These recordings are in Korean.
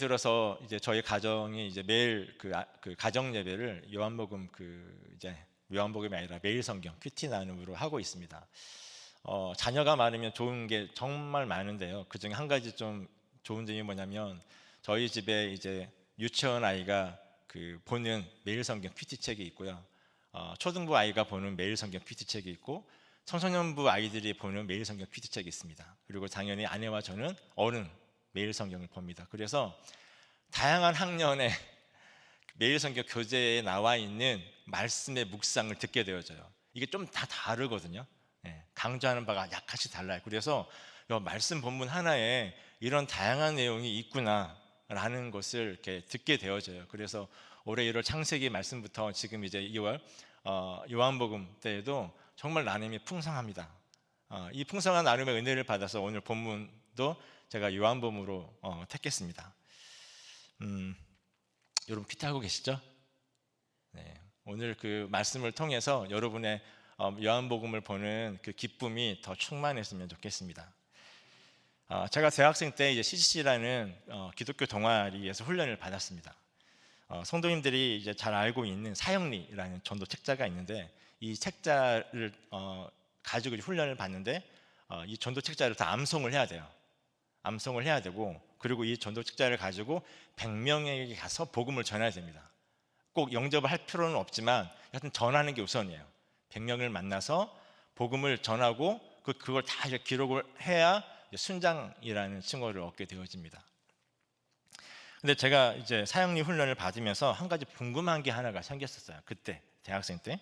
들어서 이제 저희 가정이 이제 매일 그 가정 예배를 요한복음 이제 요한복음이 아니라 매일 성경 큐티 나눔으로 하고 있습니다. 자녀가 많으면 좋은 게 정말 많은데요. 그 중에 한 가지 좀 좋은 점이 뭐냐면 저희 집에 이제 유치원 아이가 보는 매일 성경 큐티 책이 있고요. 초등부 아이가 보는 매일 성경 큐티 책이 있고 청소년부 아이들이 보는 매일 성경 큐티 책이 있습니다. 그리고 당연히 아내와 저는 어른 매일 성경을 봅니다. 그래서 다양한 학년의 매일 성경 교재에 나와 있는 말씀의 묵상을 듣게 되어져요. 이게 좀 다 다르거든요. 강조하는 바가 약간씩 달라요. 그래서 말씀 본문 하나에 이런 다양한 내용이 있구나라는 것을 이렇게 듣게 되어져요. 그래서 올해 1월 창세기 말씀부터 지금 이제 2월 요한복음 때에도 정말 나눔이 풍성합니다. 이 풍성한 나눔의 은혜를 받아서 오늘 본문도 제가 요한복음으로 택했습니다. 여러분 큐티하고 계시죠? 네, 오늘 그 말씀을 통해서 여러분의 요한복음을 보는 그 기쁨이 더 충만했으면 좋겠습니다. 제가 대학생 때 이제 CCC라는 기독교 동아리에서 훈련을 받았습니다. 성도님들이 이제 잘 알고 있는 사형리라는 전도 책자가 있는데 이 책자를 가지고 훈련을 받는데 이 전도 책자를 다 암송을 해야 돼요. 암송을 해야 되고 그리고 이 전도 책자를 가지고 100명에게 가서 복음을 전해야 됩니다. 꼭 영접을 할 필요는 없지만 하여튼 전하는 게 우선이에요. 100명을 만나서 복음을 전하고 그걸 다 이제 기록을 해야 순장이라는 칭호를 얻게 되어집니다. 근데 제가 이제 사형리 훈련을 받으면서 한 가지 궁금한 게 하나가 생겼었어요. 그때 대학생 때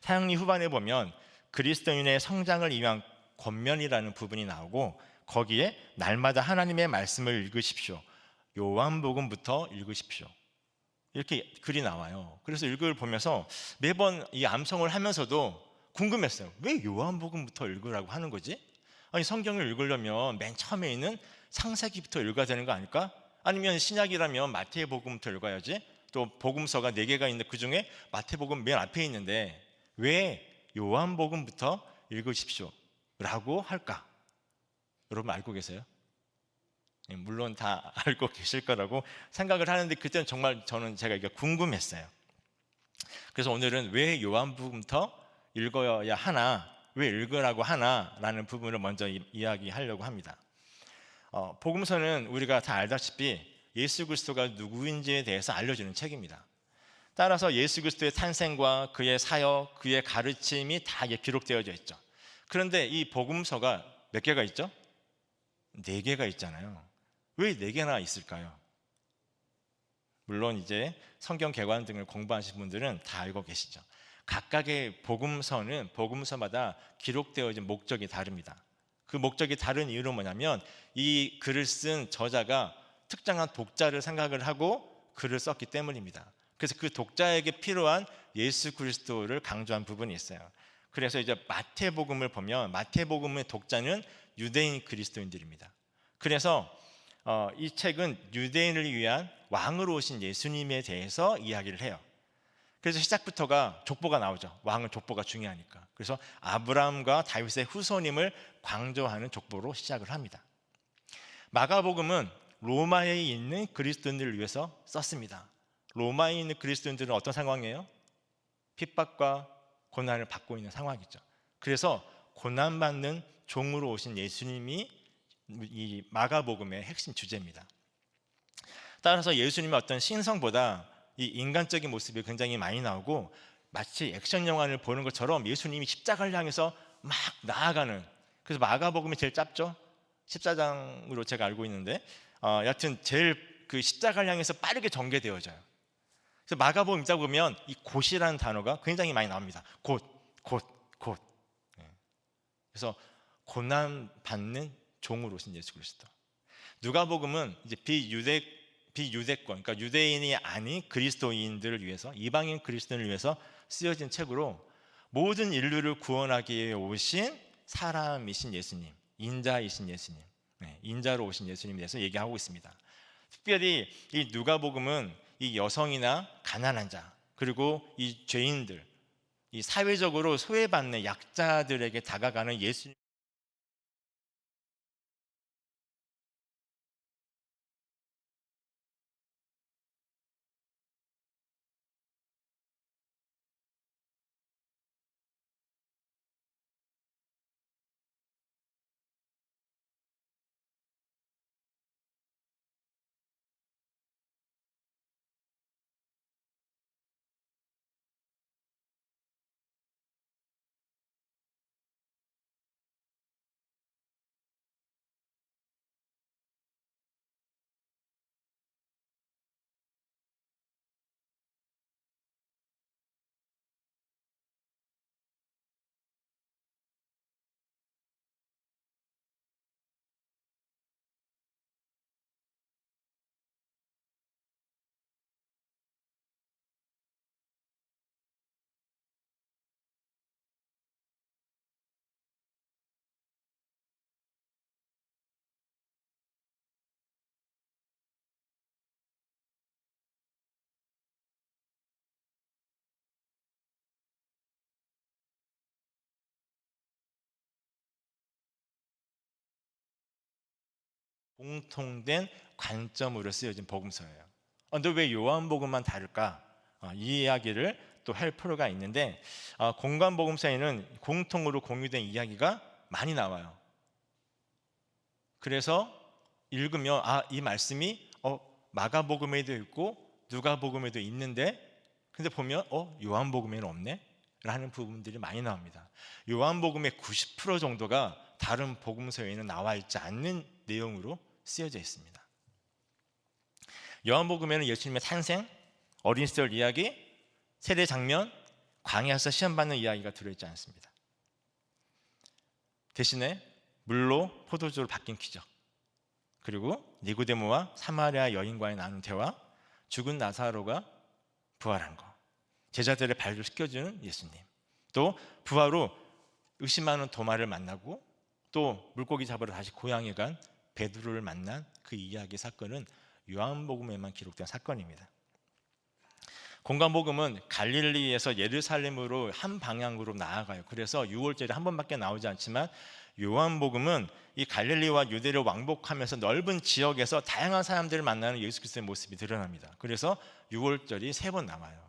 사형리 후반에 보면 그리스도인의 성장을 위한 권면이라는 부분이 나오고 거기에 날마다 하나님의 말씀을 읽으십시오. 요한복음부터 읽으십시오. 이렇게 글이 나와요. 그래서 읽을 보면서 매번 이 암송을 하면서도 궁금했어요. 왜 요한복음부터 읽으라고 하는 거지? 아니 성경을 읽으려면 맨 처음에 있는 창세기부터 읽어야 되는 거 아닐까? 아니면 신약이라면 마태복음부터 읽어야지. 또 복음서가 4개가 있는데 그중에 마태복음 맨 앞에 있는데 왜 요한복음부터 읽으십시오 라고 할까? 여러분 알고 계세요? 물론 다 알고 계실 거라고 생각을 하는데 그때는 정말 제가 이게 궁금했어요. 그래서 오늘은 왜 요한복음부터 읽어야 하나, 왜 읽으라고 하나라는 부분을 먼저 이야기하려고 합니다. 복음서는 우리가 다 알다시피 예수 그리스도가 누구인지에 대해서 알려주는 책입니다. 따라서 예수 그리스도의 탄생과 그의 사역, 그의 가르침이 다 기록되어져 있죠. 그런데 이 복음서가 몇 개가 있죠? 4개가 있잖아요. 왜 4개나 있을까요? 물론 이제 성경 개관 등을 공부하신 분들은 다 알고 계시죠. 각각의 복음서는 복음서마다 기록되어진 목적이 다릅니다. 그 목적이 다른 이유는 뭐냐면 이 글을 쓴 저자가 특정한 독자를 생각을 하고 글을 썼기 때문입니다. 그래서 그 독자에게 필요한 예수 그리스도를 강조한 부분이 있어요. 그래서 이제 마태복음을 보면 마태복음의 독자는 유대인 그리스도인들입니다. 그래서 이 책은 유대인을 위한 왕으로 오신 예수님에 대해서 이야기를 해요. 그래서 시작부터가 족보가 나오죠. 왕은 족보가 중요하니까. 그래서 아브라함과 다윗의 후손임을 강조하는 족보로 시작을 합니다. 마가복음은 로마에 있는 그리스도인들을 위해서 썼습니다. 로마에 있는 그리스도인들은 어떤 상황이에요? 핍박과 고난을 받고 있는 상황이죠. 그래서 고난받는 종으로 오신 예수님이 이 마가복음의 핵심 주제입니다. 따라서 예수님의 어떤 신성보다 이 인간적인 모습이 굉장히 많이 나오고 마치 액션 영화를 보는 것처럼 예수님이 십자가를 향해서 막 나아가는, 그래서 마가복음이 제일 짧죠. 14장으로 제가 알고 있는데 여하튼 제일 그 십자가를 향해서 빠르게 전개되어져요. 그래서 마가복음 읽다 보면 이 곧이라는 단어가 굉장히 많이 나옵니다. 곧. 그래서 고난 받는 종으로 오신 예수 그리스도. 누가복음은 이제 비유대권, 그러니까 유대인이 아닌 그리스도인들을 위해서, 이방인 그리스도인을 위해서 쓰여진 책으로 모든 인류를 구원하기 위해 오신 사람이신 예수님, 인자이신 예수님, 인자로 오신 예수님에 대해서 얘기하고 있습니다. 특별히 이 누가복음은 이 여성이나 가난한 자, 그리고 이 죄인들, 이 사회적으로 소외받는 약자들에게 다가가는 예수님 공통된 관점으로 쓰여진 복음서예요. 근데 왜 요한복음만 다를까? 이 이야기를 또 할 필요가 있는데, 공관복음서에는 공통으로 공유된 이야기가 많이 나와요. 그래서 읽으면 이 말씀이 마가복음에도 있고 누가복음에도 있는데, 근데 보면 요한복음에는 없네? 라는 부분들이 많이 나옵니다. 요한복음의 90% 정도가 다른 복음서에는 나와 있지 않는 내용으로 쓰여져 있습니다. 요한복음에는 예수님의 탄생, 어린 시절 이야기, 세대 장면, 광야에서 시험받는 이야기가 들어있지 않습니다. 대신에 물로 포도주로 바뀐 기적, 그리고 니고데모와 사마리아 여인과의 나눈 대화, 죽은 나사로가 부활한 것, 제자들의 발을 씻겨주는 예수님, 또 부하로 의심하는 도마를 만나고 또 물고기 잡으러 다시 고향에 간 베드로를 만난 그 이야기 사건은 요한복음에만 기록된 사건입니다. 공관복음은 갈릴리에서 예루살렘으로 한 방향으로 나아가요. 그래서 6월절에 한 번밖에 나오지 않지만 요한복음은 이 갈릴리와 유대를 왕복하면서 넓은 지역에서 다양한 사람들을 만나는 예수 그리스도의 모습이 드러납니다. 그래서 6월절이 3번 나와요.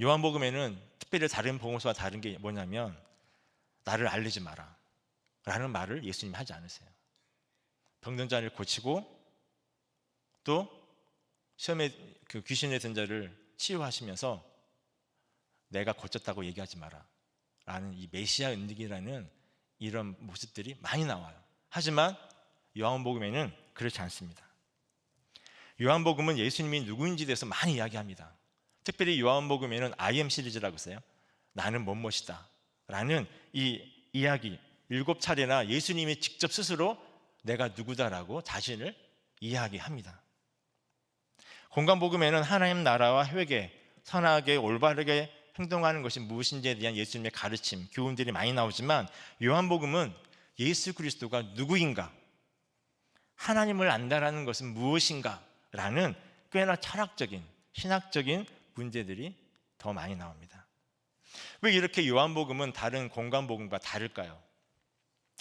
요한복음에는 특별히 다른 복음서와 다른 게 뭐냐면 나를 알리지 마라 라는 말을 예수님이 하지 않으세요. 병든 자를 고치고 또 시험에 귀신에 든 자를 치유하시면서 내가 고쳤다고 얘기하지 마라 라는 이 메시아 은닉이라는 이런 모습들이 많이 나와요. 하지만 요한복음에는 그렇지 않습니다. 요한복음은 예수님이 누구인지에 대해서 많이 이야기합니다. 특별히 요한복음에는 I am 시리즈라고 써요. 나는 뭐뭐이다 라는 이 이야기 7차례나 예수님이 직접 스스로 내가 누구다라고 자신을 이야기합니다. 공관복음에는 하나님 나라와 회개, 선하게 올바르게 행동하는 것이 무엇인지에 대한 예수님의 가르침, 교훈들이 많이 나오지만 요한복음은 예수 그리스도가 누구인가, 하나님을 안다라는 것은 무엇인가 라는 꽤나 철학적인, 신학적인 문제들이 더 많이 나옵니다. 왜 이렇게 요한복음은 다른 공관복음과 다를까요?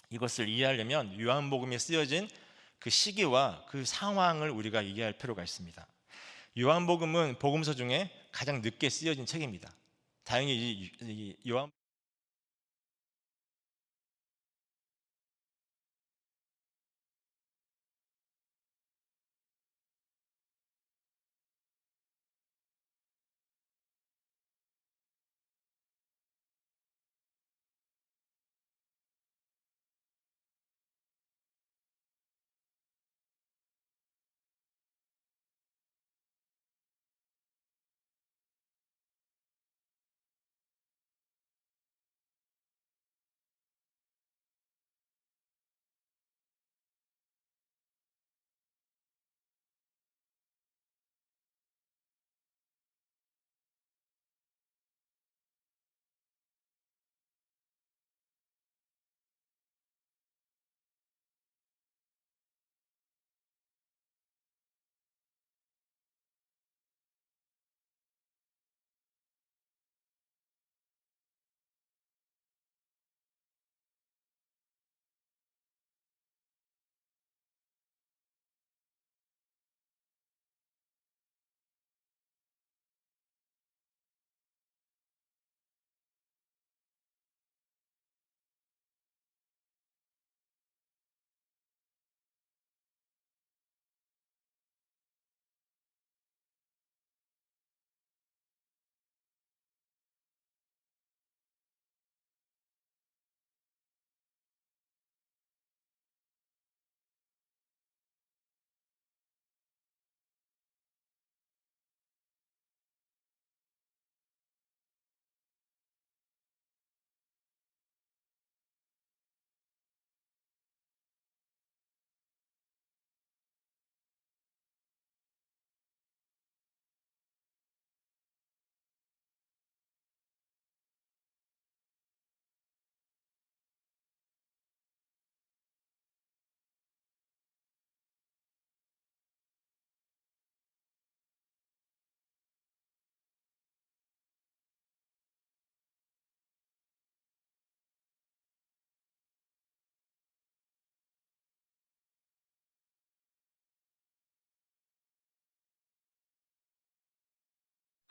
이것을 이해하려면 요한복음에 쓰여진 그 시기와 그 상황을 우리가 이해할 필요가 있습니다. 요한복음은 복음서 중에 가장 늦게 쓰여진 책입니다. 다행히 이 요한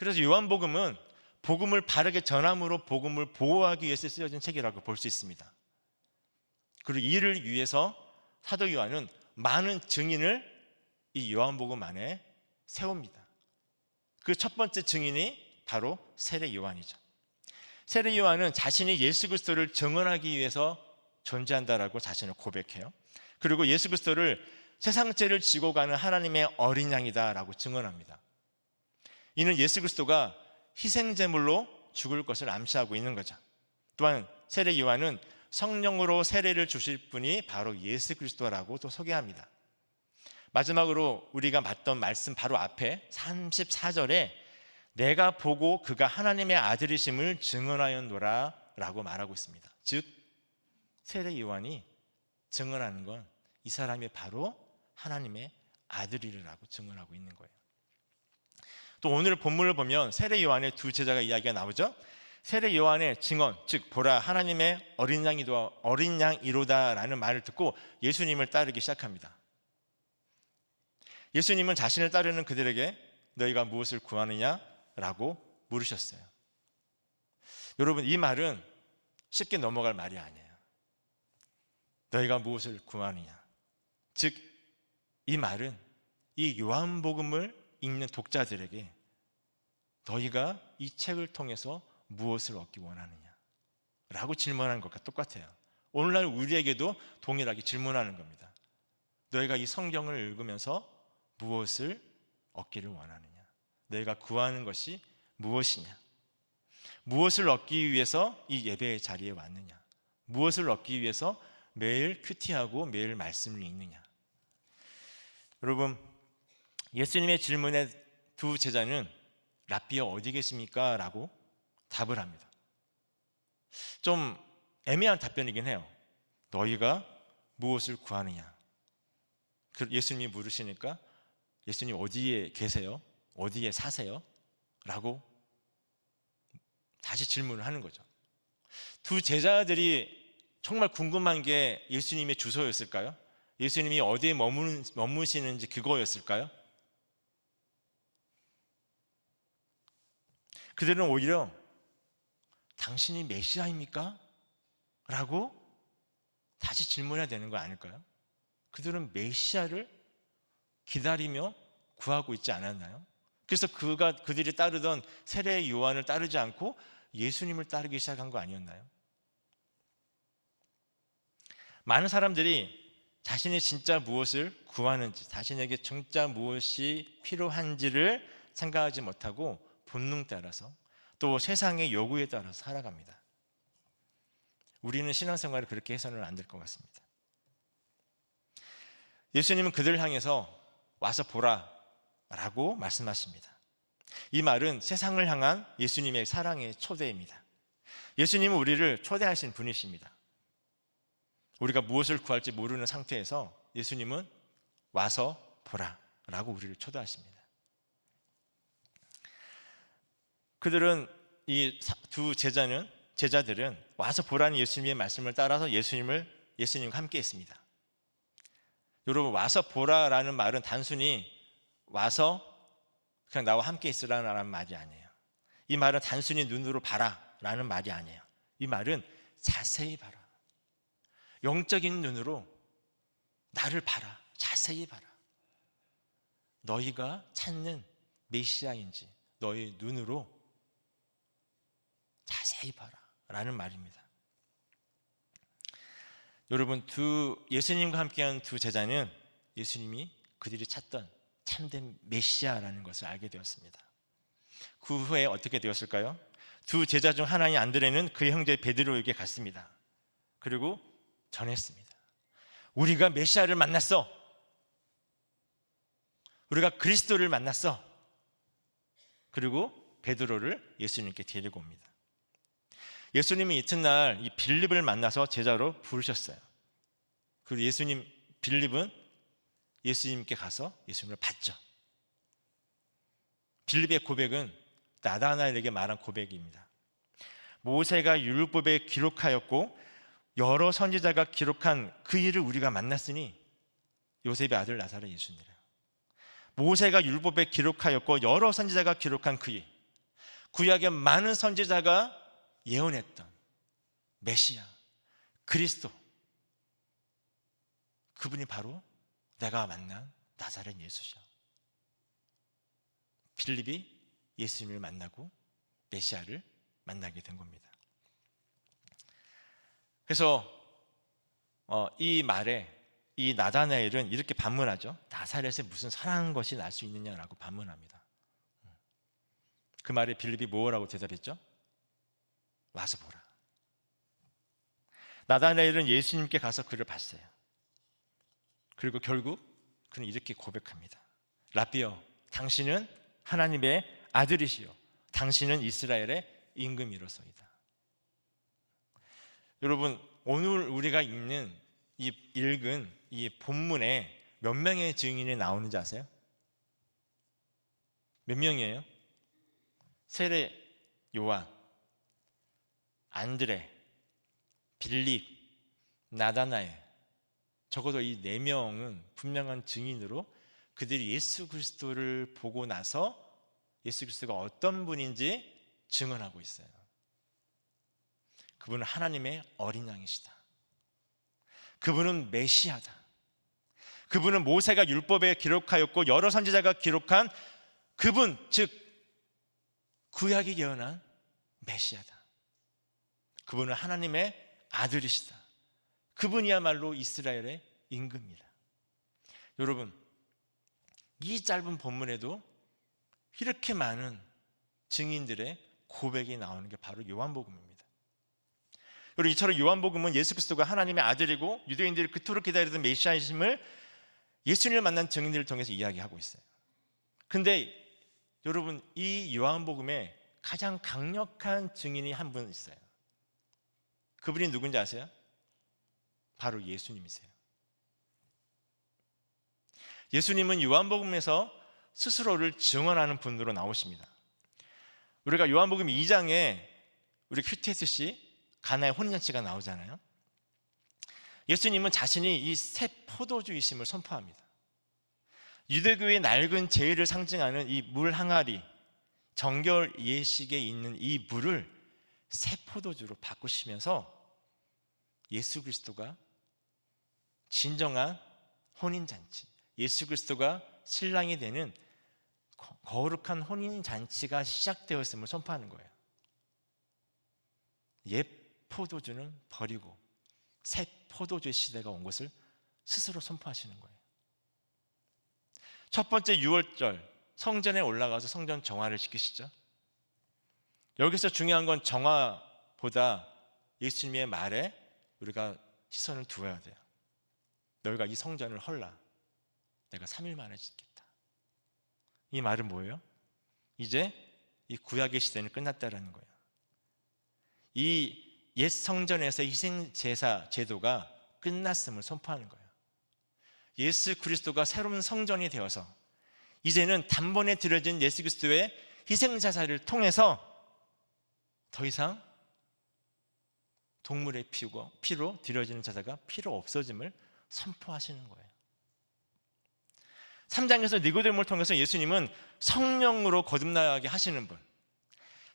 그래서 요한복음은 복음을 바르게 전함으로 복음을 보호하기 위해서 쓰여진 책이라고 볼 수 있습니다. 그리고 이를 위해서 사도 요한은 많은 증인을 이 요한복음 안에 세웁니다. 그 첫 번째 증인이 바로 세례 요한이죠. 세례 요한은 자신이 예수 그리스도를 증언하기 위해서 존재한다라고 자신을 고백해요. 그리고 예수 그리스도를 세상 죄를 지고 가는 하나님의 어린 양이다라고 증언합니다. 이는 예수 그리스도가 희생제물로 죽을 것을 암시하고 있는 거죠. 또한 세례 요한은 성령으로 세례를 주실 분이 바로 예수 그리스도라고 또 소개합니다. 마지막으로 우리가 봤던 말씀 바로 앞에 34절에 내가 보고 그가 하나님의 아들이심을 증언하였노라 라고 말하고 있습니다. 즉 세례 요한이 증언하는 건 이 사람이 바로 하나님의 아들이라고 증언하고 있는 거예요. 또 오늘 본문을 보면 세례 요한의 두 제자가 이야기가 나오죠. 세례 요한의 증언, 즉 보라 하나님의 어린 양이로다 라는 말을 듣고 예수님을 따르기 시작합니다. 예수님은 자신을 따르는 그들에게 너희가 무엇을 구하느냐 라고 물으셨어요. 여러분, 이 말은 쉽게 넘어갈 말이 아니에요. 너희가 무엇을 구하느냐, 즉 이 말은 이 요한복음을 읽는 독자들에게 너희가 이 책을 통해서 무엇을 얻기 원하느냐 라고 질문하는 것과 똑같아요. 오늘날 우리에게도 동일하게 질문하는 겁니다. 너희가 이 성경을 읽으면서 무엇을 얻기를 원하느냐, 너희가 구하는 것이 무엇이냐, 무엇을 얻기 위해서 이 예배의 자리에 왔느냐, 무엇을 얻기 위해서 매일 큐티하고 매일 말씀을 읽느냐. 여러분, 예수님의 질문에 두 제자는 랍비여 어디 계십니까? 라고 답을 합니다. 좀 애매한 답변이긴 해요. 너희가 무엇을 구하느냐. 예수님이 물으시니까 예수님 어디에 계세요? 어디에 사세요? 라고 다시 질문을 하는 거죠. 두 제자들이 정말 궁금한 게 예수님의 주소였을까요? 예수님이 어디에 머무시는지 그거였을까요? 그들은 오히려 당신이 메시아입니까? 라고 다시 질문해야 되는 거 아닐까요? 그들은 메시아를 기다리며 구하고 있지 않았나요? 그래서 그들이 따르던 세례 요한을 따르지 않고 예수님을 따르기 시작한 거 아니었나요? 많은 사람들이 자신이 진짜 무엇을 구하는지, 자신에게 진짜 무엇이 필요한지를 생각하지 못하고 본능 따라서 또 세상의 요구에 따라서 살아갑니다. 우리는 신앙생활을 그렇게 해서는 안 될 것 같습니다. 예수님은 그들을 향해서 와서 보라 라고 말씀하십니다. 이 말은 세상을 향한 예수님의 사랑의 초대입니다. 예수님은 우리를 초대하신 분이십니다. 우리가 무엇을 구할지 모르는 상태에서 예수님은 와서 보라 라고 우리를 초대하십니다. 그들은 이 두 제자들은 와서 보라는 예수님의 말씀을 따라서 예수님과 함께 했습니다. 여러분, 와서 보라라는 말은 단순히 와서 그냥 나와 함께 있으라는 말이 아니에요. 이 말은 단순히 눈으로 봐라라는 말이 아니에요. 이 말은 자세히 봐라. 영적인 눈으로 나를 봐라. 자세히 봐라. 너희가 찾는 메시아인지 너희 눈으로 자세히 봐라 라는 말입니다. 여러분, 예수님과 함께한 두 제자는 예수님이 그들이 찾던 참된 메시아라는 것을 알게 되었습니다. 그 후에 어떻게 되었을까요? 두 제자 중 하나인 안드레는 그의 형제 베드로에게 갔습니다. 그리고 전했습니다. 우리가 메시아를 만났어. 우리가 그리스도를 만났어. 그리고 베드로를 예수님께 데리고 옵니다. 예수님이 이튿날 이 빌립을 만나서 제자로 부르셨어요. 그리고 빌립은 예수님께 가서 예수님을 받죠. 빌립의 고백은 나다나엘에게 말한 고백입니다. 모세가 율법에 기록하였고 여러 선지자가 기록한 그 일을 우리가 만났으니 요셉의 아들 나사렛 예수니라. 모세가 율법에 기록하였고 여러 선지자가 기록한 그 일, 구약의 많은 선지자가 예언했던 메시아, 그리스도, 그분이 바로 내가 만난 나사렛 예수죠. 빌립이 예수님을 만나고 메시아를 만나게 된 겁니다. 그래서 이 말에 이 나다나엘은 이렇게 반문하죠. 나사렛에 무슨 선한 것이 날 수 있느냐라고 반문합니다. 그 말에 빌립이 뭐라고 대답했죠? 와서 보라. 나다나엘은 예수님께 가서 그를 봤어요. 그리고 결국 그는 이렇게 고백합니다. 라비여, 당신은 하나님의 아들이시요 당신은 이스라엘의 임금이로소이다. 여러분, 오늘 우리가 읽은 이 본문에 몇 명의 증인이 나오는지 아세요? 몇 명이에요? 세례 요한, 안드레, 빌립, 나다나엘. 적어도 이 4명은 분명한 증인으로 그들이 예수 그리스도를 보고 나서 예수 그리스도가 어떤 분인지 증언하고 있어요. 그분은 하나님의 어린 양이시다. 그분은 메시아다. 그분은 모세가 율법에 기록하였고 여러 선지자가 기록한 그분, 즉 구약이 예언한 메시아다. 그분은 하나님의 아들이시다. 그분이야말로 이스라엘의 임금이다. 여러분, 이 짧은 본문에도 이렇게 많은 증인들의 고백이 나오는 게 바로 요한복음입니다. 여러분, 이처럼 요한복음은 예수 그리스도가 하나님의 아들이고 유대인들이 그토록 기다리던 메시아이심을 예수님을 만난 증인들을 통해서 이야기하고 있어요. 그런데 여러분, 이 요한복음에 가장 강력한 증인이 한 분 있어요. 그분이 누군지 아세요? 바로 예수님이세요. 예수님은 요한복음에서 스스로를 증언하는 분으로 나오십니다. 우리가 요한복음 2장에 우리 QTSC 가나의 혼인잔치가 나오잖아요. 예수님은 자신이 이 새 포도주이심을 선포합니다. 유대교의 낡은 제의를 상징하는 이 물 항아리, 정결 예식에 있는 이 물을 새 포도주로 바꾸시면서 예수 그리스도가 진정한 혼인잔치, 예수 그리스도가 신랑이 되는 거룩한 혼인잔치가 시작되었음을 선포하는 거예요. 옛 포도주는 버리고 새 포도주의 시대가 온 것을 스스로 선포하시는 거예요. 첫 번째 6월절 성전에 올라가서 성전 정화를 시키시죠. 여기서 중요한 건 정화보다 예수님의 말에 우리가 시선을 두어야 돼요. 너희가 이 성전을 헐라. 내가 3일 만에 짓겠다. 이 말은 뭐예요? 이제 이 구약의 시대는 끝났다라는 거예요. 이 옛 성전에서 희생제사 제도가 끝났음을 선포하는 거예요. 예수 그리스도가 새로운 성전이 되어서 이제는 단번에 드려진 예수 그리스도의 희생제사를 통해서 더 이상 동물의 피로 드려지는 제사가 필요 없어짐을 선포하시는 거예요. 3장에서 니고데모를 통해서 예수님은 성령으로 거듭나게 하시는 분,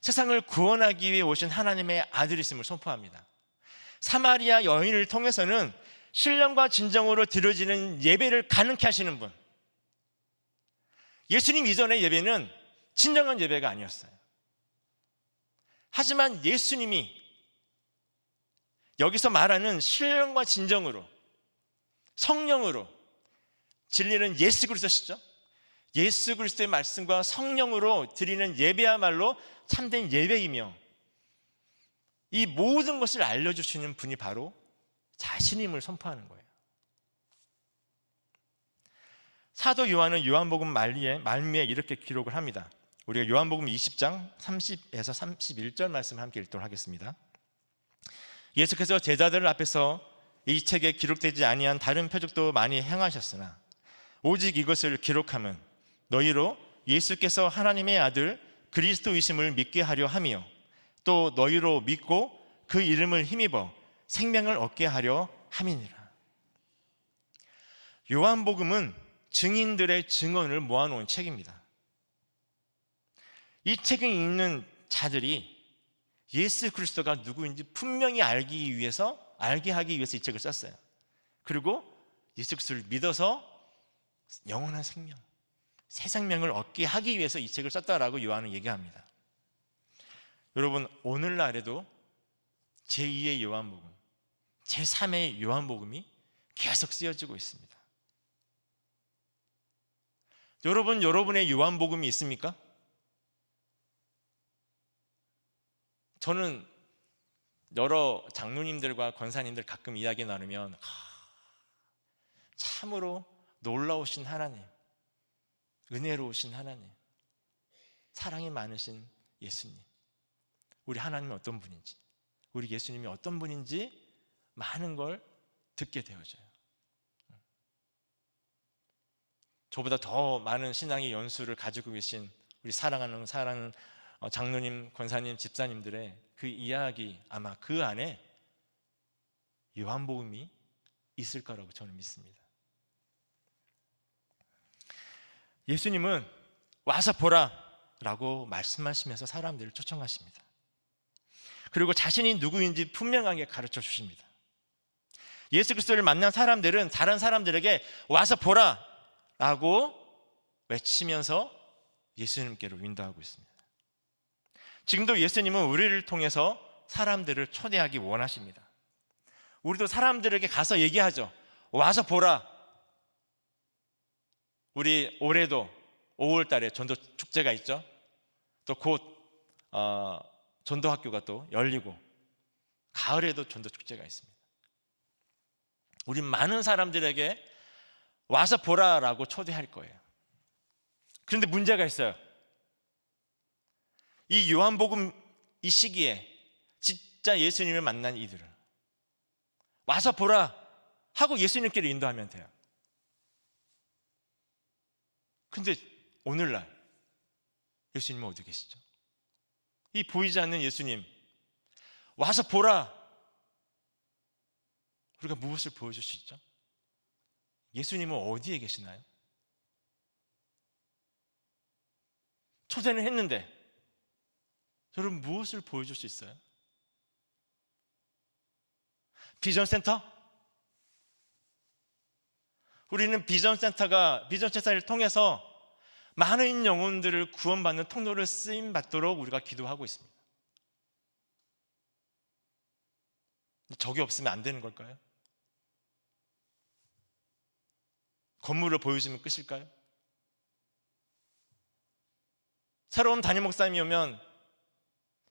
세상을 구원하기 위해 오신 하나님의 아들이심을 선포합니다. 사마리아 여인을 통해서는 신령과 진정으로 드려지는 예배를 가능케 하시는 분. 예수님 이전의 예배는 진정한 예배가 아니었어요. 하지만 예수님이 여기서 말하는 신령과 진정으로 성령으로 진리는 예수 그리스도시죠. 예수 그리스도의 말씀과 성령으로 드리는 예배야말로 참된 예배이며 이 모든 것을 알려주시는 분이 바로 자신임을 선포하는 거예요. 사도 요한은 요한복음 말미에 이렇게 기록을 합니다. 우리가 요한복음 20장 30에서 31절 말씀 함께 읽도록 하겠습니다. 예수께서 제자들 앞에서 이 책에 기록되지 아니한 다른 표적도 많이 행하셨으나 오직 이것을 기록함은 너희로 예수께서 하나님의 아들 그리스도이심을 믿게 하려 함이요 또 너희로 믿고 그 이름을 힘입어 생명을 얻게 하려 함이니라. 요한복음은 증인들의 증언을 모아놓은 책입니다. 이 책을 읽는 자들이 예수 그리스도가 누구인지 분명히 알게 하기 위해서 이 책을 썼어요. 그리고 예수 그리스도를 믿어서 영원한 생명, 새 생명을 얻게 하기 위해서 이 책을 썼다라고 요한은 얘기합니다. 여러분, 오늘날에도 제2의 요한복음, 제3의 요한복음이 계속 쓰여지고 있습니다. 여러분의 요한복음이 있습니까? 저는 여러 장로님들과 권사님들 가끔 이야기 나누면 참으로 놀라우신 하나님, 은혜로우신 하나님, 사랑이 많으신 예수님, 우리 하나님이 어떤 분인지, 우리 예수님이 어떤 분인지 많은 걸 듣게 되어져요. 저보다 더 많은 신앙의 연수를 가지고 계신 우리 사랑하는 장로님, 권사님, 집사님들의 그 이야기, 아마 그 안에 요한복음이 있을 거라고 저는 믿습니다. 예수님은 와서 보라 라고 말씀하시면서 사람들을 초청하십니다. 그리고 자신이 누구인지 분명하게 가르쳐 주십니다. 예수 그리스도를 만난 사람들은 다른 사람들에게 와서 보라 라고 외치면서 예수님께로 인도하고 있습니다. 지금도 예수님은 우리를 통해서 사람들을 초대하기 원하십니다. 우리도 사람들에게 가서 얘기하죠. 와서 보라. 우리 올해도 5월 달에 전도 축제가 있죠. 또 곧 전도학교가 또 열리고 가을에도 전도 축제가 있습니다. 우리 많은 사람들에게 와서 보라라고 초대할 거예요. 그런데 문제가 있어요. 이 요한복음 이 시기에 진짜 예수님을 만난 이들은 와서 보라 하고 예수님께로 인도하면 돼요. 근데 오늘날 예수님은 어디 계시죠? 이 보이지 않는 예수님, 와서 보라. 우리가 무엇을 보여줄 수 있죠? 예수님은 어디에 계시나요? 초대는 했는데 여러분 무엇을 보여줄 수 있어요? 비전센터? 우리는 비전센터를 통해서 많은 영혼들을 구원받는 통로를 쓰임받도록 우리가 기도하고 있습니다. 적이 없으면 안 되는 걸까요? 건물을 보여주면 끝일까요? 새로운 담임 목사님이 오면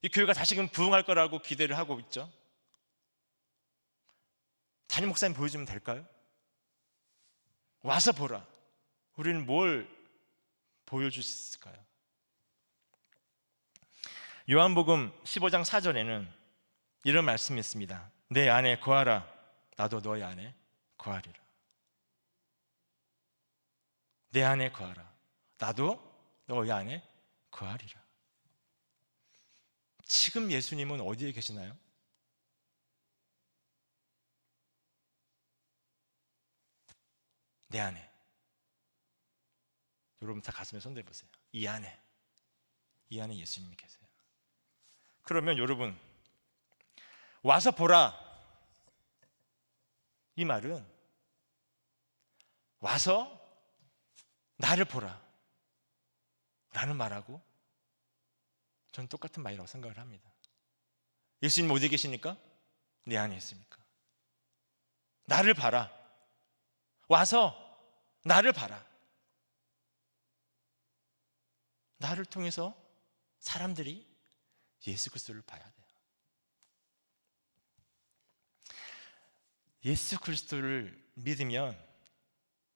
이 교회가 다시금 부흥할 거라고 기대를 하고 있죠. 담임 목사님 보여주면 될까요? 와서 보라. 우리는 뭘 보여줄 수 있을까요? 요한복음 15장 4절에는 이런 말씀이 있습니다. 내 안에 거하라. 나도 너희 안에 거하리라. 내 안에 거하라. 나도 너희 안에 거하리라. 지금 예수님은 어디에 계시나요? 내 안에. 여러분 다 가슴에 손 대보세요. 이 안에 예수님이 계세요. 그러면 여러분 와서 보라 이 말은 와서 나를 보라 라는 말하고 저는 똑같은 말이라고 생각을 합니다. 예수님 어디 계십니까? 내 안에 있습니까? 나를 봐라. 와서 나를 봐라. 나를 통해서 사람들이 예수 그리스도를 봐야 돼요. 예수 그리스도를 믿으면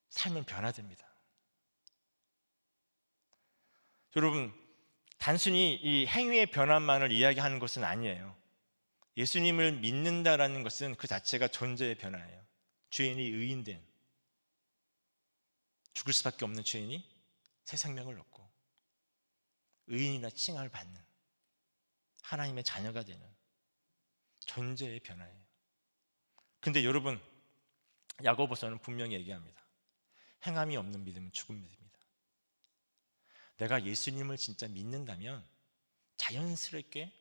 삶은 변화됩니다. 여러분, 단순히 이 행위의 변화만을 이야기하는 것은 아니에요. 예수님을 믿는다라는 것은 그 자체가 존재의 변화예요. 죄인이 의인된, 죽을 수밖에 없는 죄인이 새 생명을 얻고 의인이나 칭함을 받는 하나님의 자녀가 되는 존재의 변화예요. 근데 여러분, 야고보서는 분명히 얘기합니다. 행함이 없는 믿음은 죽은 믿음이다. 내가 예수님을 진짜 믿는다면 자연스럽게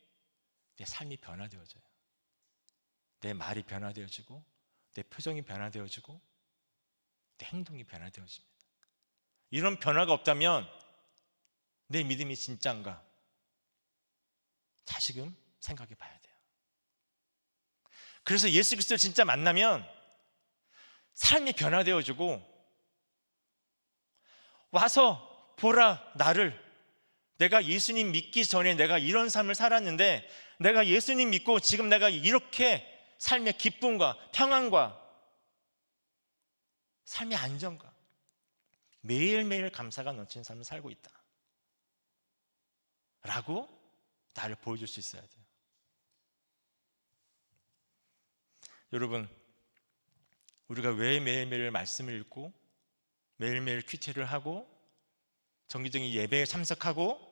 내 삶이 변화되어져요. 내 말이 변화되어지고, 내 표정이 변화되어지고, 내 행동이 변화되어집니다. 이런 변화가 없다면 내 믿음이 진짜인가? 다시금 생각해 봐야 돼요. 그래서 예수 그리스도를 진짜 만나면 삶이 변화되어지고, 와서 보라 나를, 내가 예수님 믿기 전에 내가 이런 삶을 살았는데 내가 예수님 믿고 지금 내가 이렇게 삶의 기쁨과 평안과 삶의 안정과 매일매일 감사가 넘치는 삶을 살고 있다 라고 나를 보여줄 수 있어야 돼요. 여러분, 우리가 왜 매일매일 말씀을 읽고 매일매일 큐티를 하고 정기적인 예배에 참석하고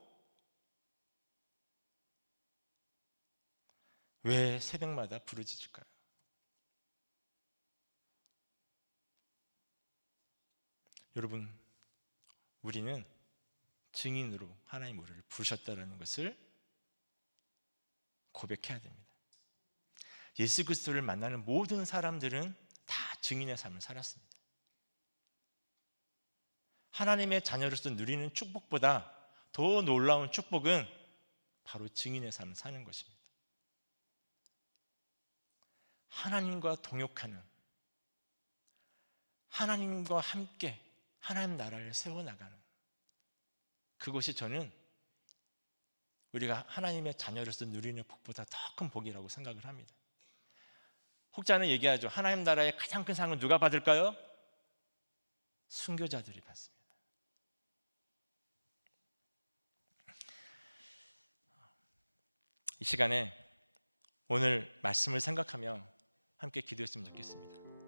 왜 새벽마다 부르짖을까요? 여러분, 우리는 증인으로 하나님 우리를 부르셨다는 것을 고백해야 됩니다. 예수 그리스도를 만나는 모든 사람들은 다 증인의 삶을 살았습니다. 하나님의 자녀로서 누리는 축복보다 더 놀라운 축복은 바로 증인의 삶을 사는 것입니다. 하나님과 동역하는, 하나님과 함께 하나님 나라를 세워나가는, 그것이 저는 우리가 하나님의 자녀로서 누리는 복보다 더 큰 복이라고 생각을 합니다. 혹자는 얘기하죠. 하나님 나라의 가장 큰 상은 누가 받을까요? 순교자들이 받습니다. 이 시간에 오늘 말씀을 생각하며 함께 기도했으면 좋겠습니다.